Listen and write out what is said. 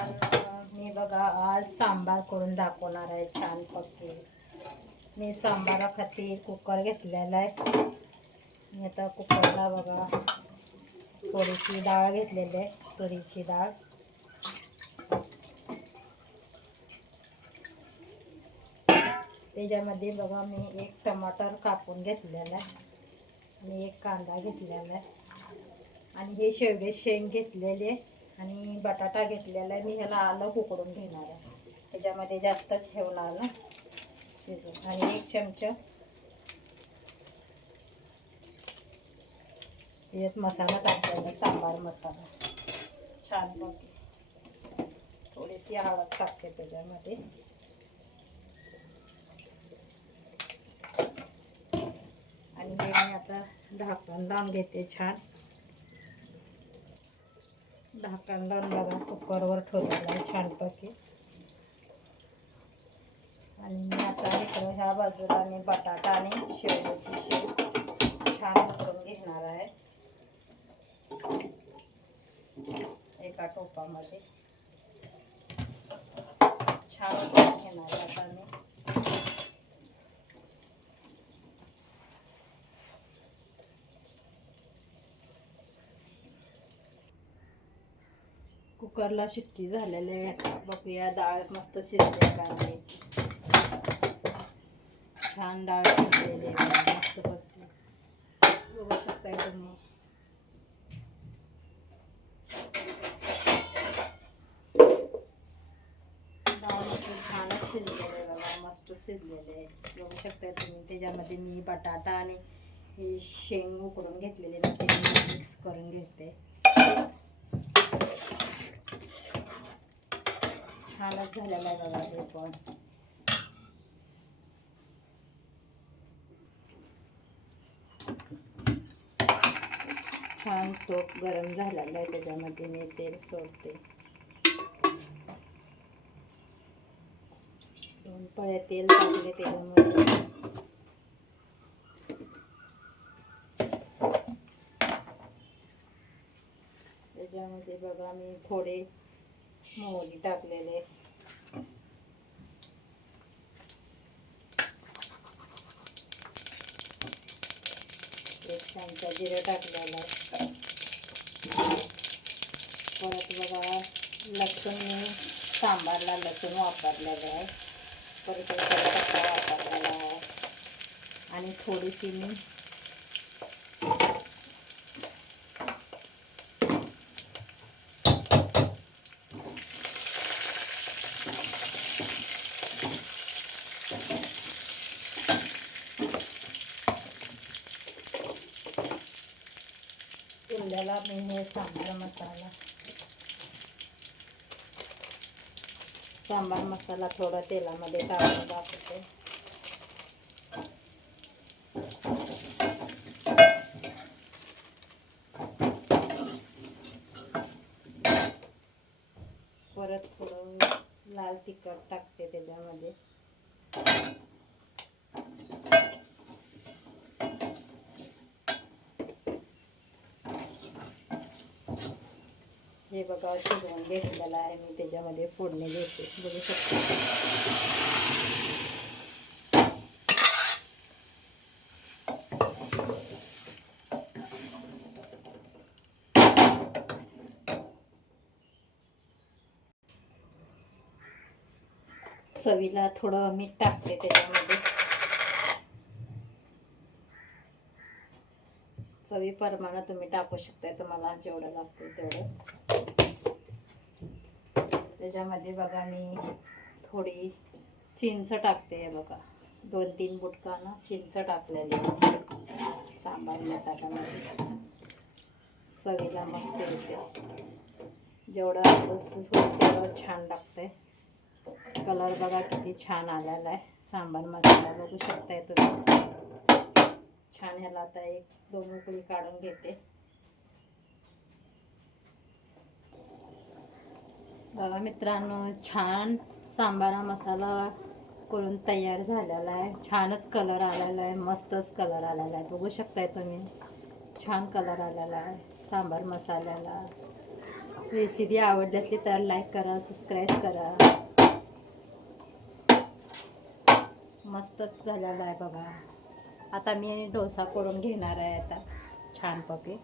मित्रांनो, मी बघा आज सांबार करून दाखवणार आहे छान पक्की. मी सांबारा खातीर कुकर घेतलेला आहे. मी आता कुकरला बघा थोडीशी डाळ घेतलेली आहे, तुरीची डाळ. त्याच्यामध्ये बघा मी एक टमाटर कापून घेतलेला आहे आणि एक कांदा घेतलेला आहे आणि हे शेवगे शेंग घेतलेले आणि बटाटा घेतलेला आहे. मी ह्याला आलं उकडून घेणार आहे, त्याच्यामध्ये जास्तच ठेवणार ना शिजवून. आणि एक चमचा त्याच्यात मसाला टाकलेला, सांबार मसाला छान बघ. थोडीशी हळद टाकते त्याच्यामध्ये आणि हे मी आता ढाकण लावून घेते. छान ढाकण लावून बघा कुकरवर ठेवलेलं आहे छानपैकी. आणि मी आता इकडं ह्या बाजूला मी बटाटा आणि शेवग्याची शेंग छान उकडून घेणार आहे एका टोपामध्ये. छान उकडून घेणार आहे आता मी. कुकरला शिट्टी झालेली आहे. बघूया डाळ मस्त शिजले का नाही. छान डाळ शिजलेली आहे मस्त बघते, बघू शकताय तुम्ही. डाळ मस्त छानच शिजलेली आहे बघा, मस्त शिजलेले आहे बघू शकताय तुम्ही. त्याच्यामध्ये मी बटाटा आणि हे शेंग उकडून घेतलेले ना ते मी मिक्स करून घेते. छानच झालेला आहे बघा हे पण. छान तूप गरम झालेला आहे, त्याच्यामध्ये मी तेल सोडते. 2 पळ्या तेल टाकले त्याच्यामध्ये. त्याच्यामध्ये बघा मी थोडे मोहरी टाकलेले, एक चमचा जिरं टाकलेलं आहे. परत बघा लसूण मी सांबारला लसूण वापरलेलं आहे, परत कढीपत्ता वापरलेला आहे आणि थोडीशी मी केलेला मी हे सांबार मसाला थोडा तेलामध्ये टाकून दाखवते. परत थोडं लाल तिखट टाकते त्याच्यामध्ये. हे बघा शिजवून घेतलेलं आहे मी, त्याच्यामध्ये फोडणी देते बघू शकता. चवीला थोडं मीठ टाकते त्याच्यामध्ये. चवीप्रमाणे तुम्ही टाकू शकता, तुम्हाला जेवढं लागते तेवढं. त्याच्यामध्ये बघा मी थोडी चिंच टाकते बघा, 2-3 बुटकानं चिंच टाकलेली सांबार मसाल्यामध्ये. चवीला मस्त येते, जेवढं होईल तेवढं छान लागतंय. कलर बघा किती छान आलेला आहे सांबार मसाला बघू शकताय तुम्ही. छान ह्याला आता 1-2 उकळी काढून घेते. बघा मित्रांनो, छान सांबारा मसाला करून तयार झालेला आहे. छानच कलर आलेला आहे, मस्तच कलर आलेला आहे बघू शकताय तुम्ही. छान कलर आलेला आहे सांबार मसाल्याला. रेसिपी आवडली असली तर लाईक करा, सबस्क्राईब करा. मस्तच झालेला आहे बघा. आता मी डोसा करून घेणार आहे आता छानपैकी.